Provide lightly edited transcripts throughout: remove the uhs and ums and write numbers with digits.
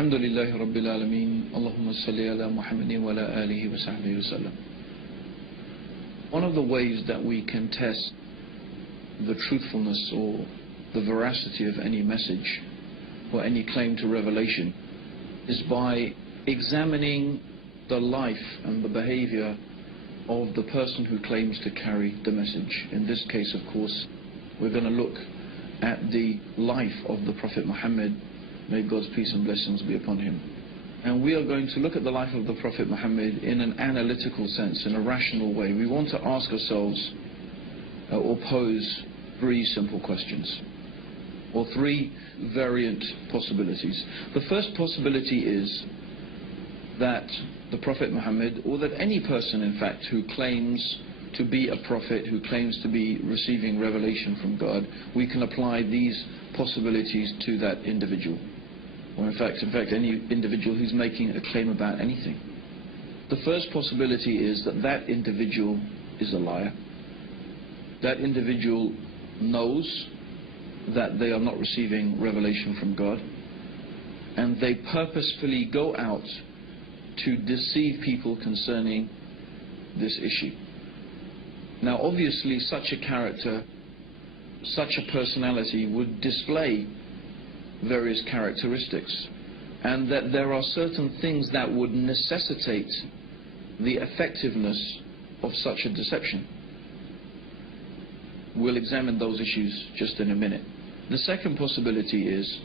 Alhamdulillahi Rabbil Alameen. Allahumma salli ala Muhammadin wa ala alihi wa sahbihi wa sallam. One of the ways that we can test the truthfulness or the veracity of any message or any claim to revelation is by examining the life and the behavior of the person who claims to carry the message. In this case, of course, we're going to look at the life of the Prophet Muhammad, may God's peace and blessings be upon him. And we are going to look at the life of the Prophet Muhammad in an analytical sense, in a rational way. We want to ask ourselves or pose three simple questions, or three variant possibilities. The first possibility is that the Prophet Muhammad, or that any person in fact who claims to be a prophet, who claims to be receiving revelation from God, we can apply these possibilities to that individual. Or in fact any individual who's making a claim about anything. The first possibility is that that individual is a liar. That individual knows that they are not receiving revelation from God, and they purposefully go out to deceive people concerning this issue. Now obviously such a character, such a personality would display various characteristics, and that there are certain things that would necessitate the effectiveness of such a deception. We'll examine those issues just in a minute. The second possibility is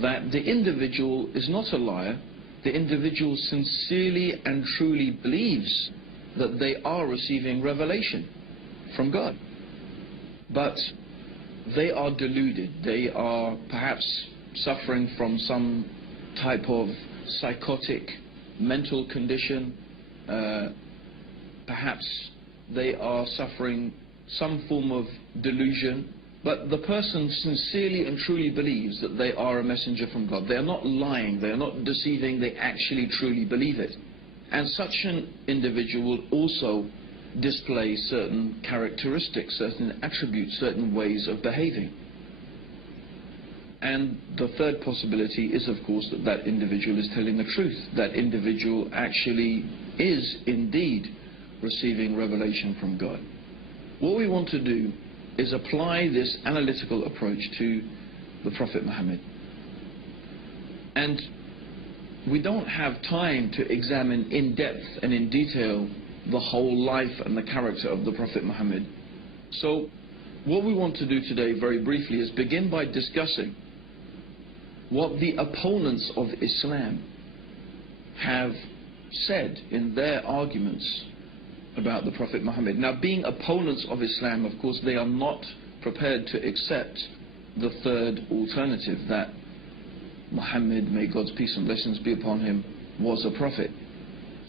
that the individual is not a liar. The individual sincerely and truly believes that they are receiving revelation from God, but they are deluded. They are perhaps suffering from some type of psychotic mental condition. Perhaps they are suffering some form of delusion, but the person sincerely and truly believes that they are a messenger from God. They are not lying, they are not deceiving, they actually truly believe it. And such an individual will also display certain characteristics, certain attributes, certain ways of behaving. And the third possibility is, of course, that that individual is telling the truth. That individual actually is indeed receiving revelation from God. What we want to do is apply this analytical approach to the Prophet Muhammad. And we don't have time to examine in depth and in detail the whole life and the character of the Prophet Muhammad. So what we want to do today very briefly is begin by discussing what the opponents of Islam have said in their arguments about the Prophet Muhammad. Now, being opponents of Islam, of course, they are not prepared to accept the third alternative, that Muhammad, may God's peace and blessings be upon him, was a prophet.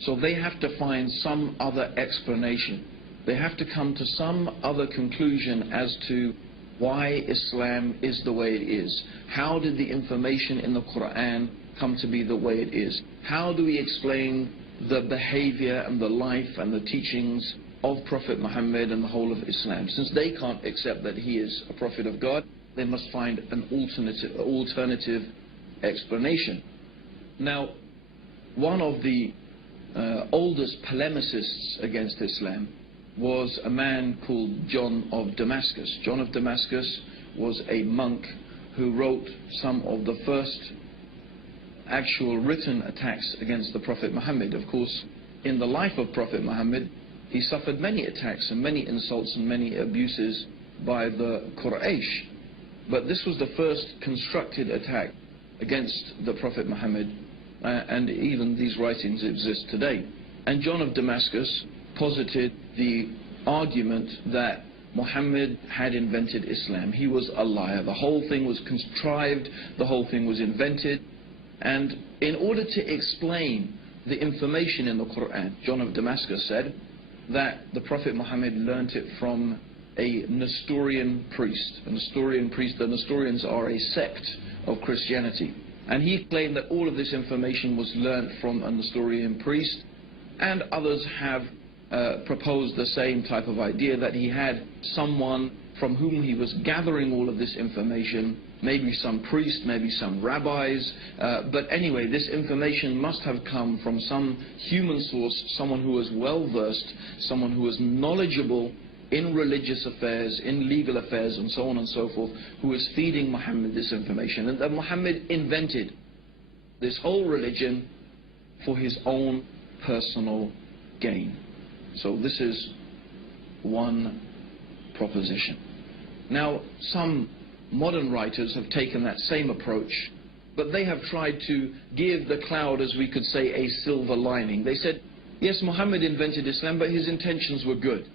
So they have to find some other explanation. They have to come to some other conclusion as to why Islam is the way it is. How did the information in the Quran come to be the way it is? How do we explain the behavior and the life and the teachings of Prophet Muhammad and the whole of Islam? Since they can't accept that he is a prophet of God, they must find an alternative explanation. Now, one of the oldest polemicists against Islam was a man called John of Damascus. John of Damascus was a monk who wrote some of the first actual written attacks against the Prophet Muhammad. Of course, in the life of Prophet Muhammad, he suffered many attacks and many insults and many abuses by the Quraysh. But this was the first constructed attack against the Prophet Muhammad, and even these writings exist today. And John of Damascus posited the argument that Muhammad had invented Islam. He was a liar. The whole thing was contrived, the whole thing was invented. And in order to explain the information in the Quran, John of Damascus said that the Prophet Muhammad learnt it from a Nestorian priest. A Nestorian priest, the Nestorians are a sect of Christianity. And he claimed that all of this information was learnt from a Nestorian priest, and others have proposed the same type of idea, that he had someone from whom he was gathering all of this information, maybe some priest, maybe some rabbis, but anyway, this information must have come from some human source, someone who was well versed, someone who was knowledgeable in religious affairs, in legal affairs, and so on and so forth, who was feeding Muhammad this information. And that Muhammad invented this whole religion for his own personal gain. So this is one proposition. Now, some modern writers have taken that same approach, but they have tried to give the cloud, as we could say, a silver lining. They said, yes, Muhammad invented Islam, but his intentions were good.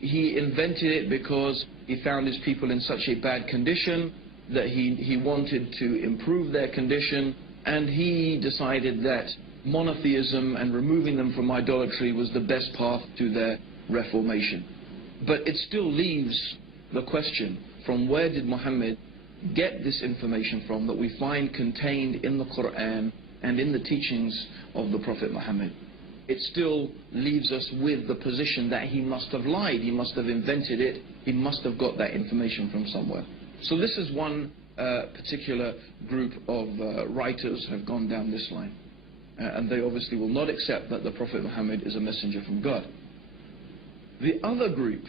He invented it because he found his people in such a bad condition that he wanted to improve their condition, and he decided that monotheism and removing them from idolatry was the best path to their reformation. But it still leaves the question, from where did Muhammad get this information from that we find contained in the Quran and in the teachings of the Prophet Muhammad? It still leaves us with the position that he must have lied, he must have invented it, he must have got that information from somewhere. So this is one particular group of writers have gone down this line. And they obviously will not accept that the Prophet Muhammad is a messenger from God. The other group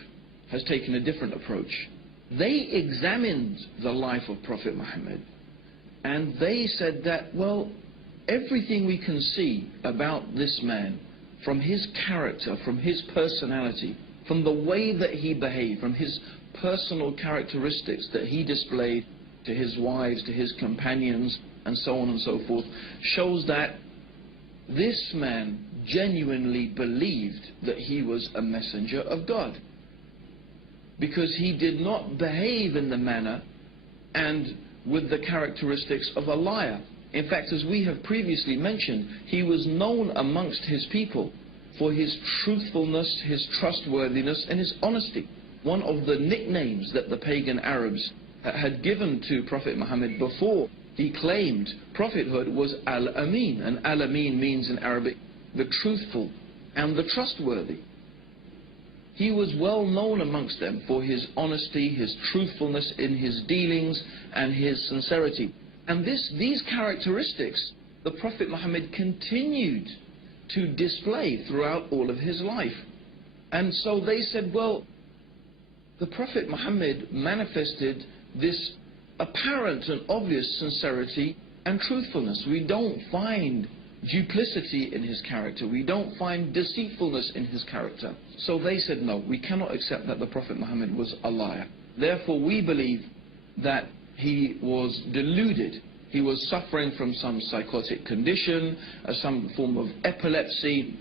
has taken a different approach. They examined the life of Prophet Muhammad, and they said that, well, everything we can see about this man, from his character, from his personality, from the way that he behaved, from his personal characteristics that he displayed to his wives, to his companions, and so on and so forth, shows that this man genuinely believed that he was a messenger of God, because he did not behave in the manner and with the characteristics of a liar. In fact, as we have previously mentioned, he was known amongst his people for his truthfulness, his trustworthiness, and his honesty. One of the nicknames that the pagan Arabs had given to Prophet Muhammad before he claimed prophethood was Al-Amin. And Al-Amin means in Arabic the truthful and the trustworthy. He was well known amongst them for his honesty, his truthfulness in his dealings, and his sincerity. And these characteristics the Prophet Muhammad continued to display throughout all of his life. And so they said, well, the Prophet Muhammad manifested this apparent and obvious sincerity and truthfulness. We don't find duplicity in his character. We don't find deceitfulness in his character. So they said, no, we cannot accept that the Prophet Muhammad was a liar. Therefore, we believe that he was deluded. He was suffering from some psychotic condition, some form of epilepsy,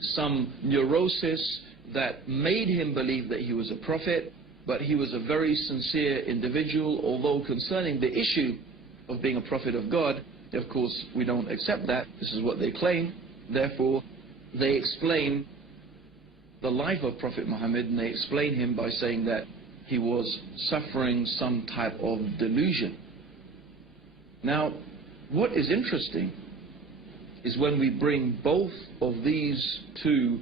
some neurosis that made him believe that he was a prophet, but he was a very sincere individual, although concerning the issue of being a prophet of God, of course, we don't accept that. This is what they claim. Therefore, they explain the life of Prophet Muhammad, and they explain him by saying that he was suffering some type of delusion. Now, what is interesting is when we bring both of these two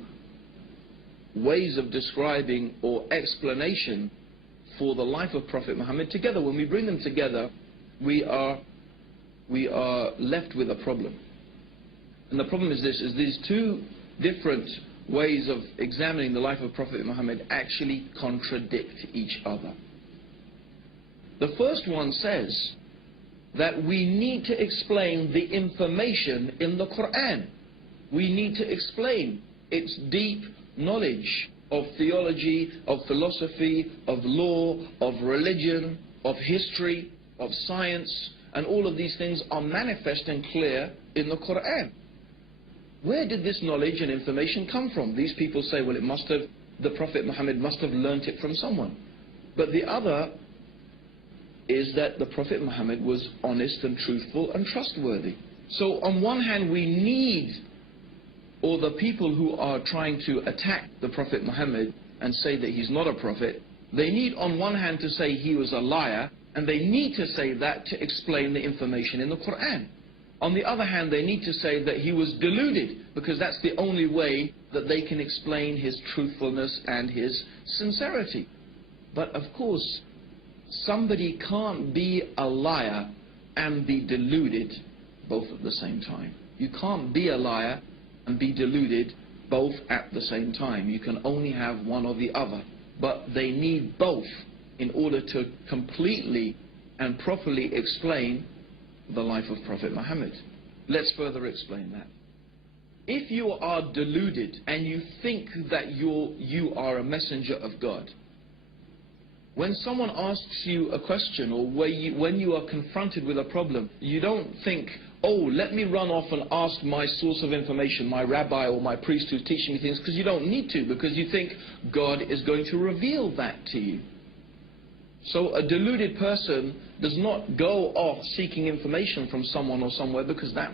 ways of describing or explanation for the life of Prophet Muhammad together, when we bring them together, we are left with a problem. And the problem is this, is these two different ways of examining the life of Prophet Muhammad actually contradict each other. The first one says that we need to explain the information in the Quran. We need to explain its deep knowledge of theology, of philosophy, of law, of religion, of history, of science, and all of these things are manifest and clear in the Quran. Where did this knowledge and information come from? These people say, well, the Prophet Muhammad must have learnt it from someone. But the other is that the Prophet Muhammad was honest and truthful and trustworthy. So on one hand, we need, or the people who are trying to attack the Prophet Muhammad and say that he's not a prophet, they need on one hand to say he was a liar, and they need to say that to explain the information in the Quran. On the other hand, they need to say that he was deluded, because that's the only way that they can explain his truthfulness and his sincerity. But of course, somebody can't be a liar and be deluded both at the same time. You can't be a liar and be deluded both at the same time. You can only have one or the other. But they need both in order to completely and properly explain the life of Prophet Muhammad. Let's further explain that. If you are deluded and you think that you are a messenger of God, when someone asks you a question or when you are confronted with a problem, you don't think, oh, let me run off and ask my source of information, my rabbi or my priest who's teaching me things, because you don't need to, because you think God is going to reveal that to you. So a deluded person does not go off seeking information from someone or somewhere, because that